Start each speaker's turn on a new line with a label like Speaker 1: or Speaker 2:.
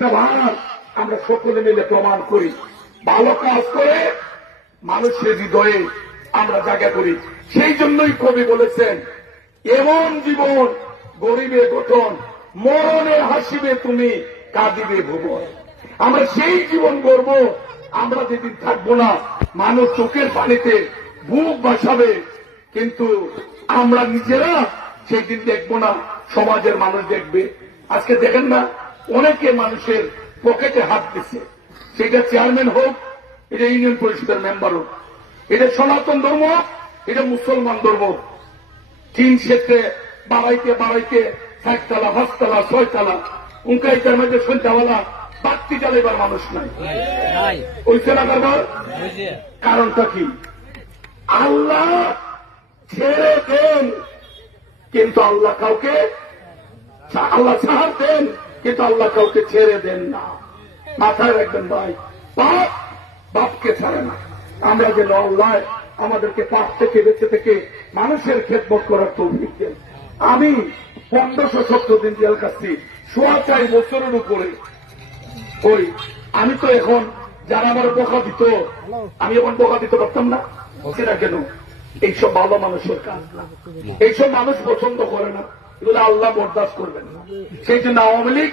Speaker 1: ভাগ আমরা সকলে মিলে প্রমাণ করি। ভালো কাজ করে মানুষের হৃদয়ে আমরা জায়গা করি। সেই জন্যই কবি বলেছেন, এমন জীবন গরিবে গঠন মরণে হাসিবে তুমি কাঁদিবে ভুবন। আমরা সেই জীবন গড়ব, আমরা যেদিন থাকব না, মানুষ চোখের পানিতে বুক বাসাবে। কিন্তু আমরা নিজেরা সেই দিন দেখব না, সমাজের মানুষ দেখবে। আজকে দেখেন না অনেকে মানুষের পকেটে হাত দিচ্ছে সেটা চেয়ারম্যান হোক এটা ইউনিয়ন পরিষদের মেম্বার হোক এটা সনাতন ধর্ম হোক, এটা মুসলমান ধর্ম। চীন ক্ষেত্রে বাড়াইতে বাড়াইতে একতলা পাঁচতলা ছয়তলা উনকাইটার মধ্যে সন্ধ্যাবেলা বাড়তি চালাইবার মানুষ নাই। ওই সেলাকার
Speaker 2: বুঝে
Speaker 1: কারণটা কি? আল্লাহ ছেড়ে দেন কিন্তু আল্লাহ কাউকে আল্লাহ ছাড় দেন। কিন্তু আল্লাহ কাউকে ছেড়ে দেন না। মাথায় রাখবেন ভাই বাপ বাপকে ছাড়ে না। আমরা যেন আল্লাহ আমাদেরকে পাপ থেকে বেঁচে থেকে মানুষের খেদমত করার তৌফিক দেন। আমি পনেরোশো সত্তর দিন জেল কাটছি সোয়া চার বছরের উপরে। ওই, আমি তো এখন, যারা আমার বোকা দিত, আমি এখন বোকা দিতে পারতাম না? সেটা কেন? এইসব ভালো মানুষের কাজ না। এইসব মানুষ পছন্দ করে না। এগুলো আল্লাহ বরদাস্ত করবেন। সেই জন্য আওয়ামী লীগ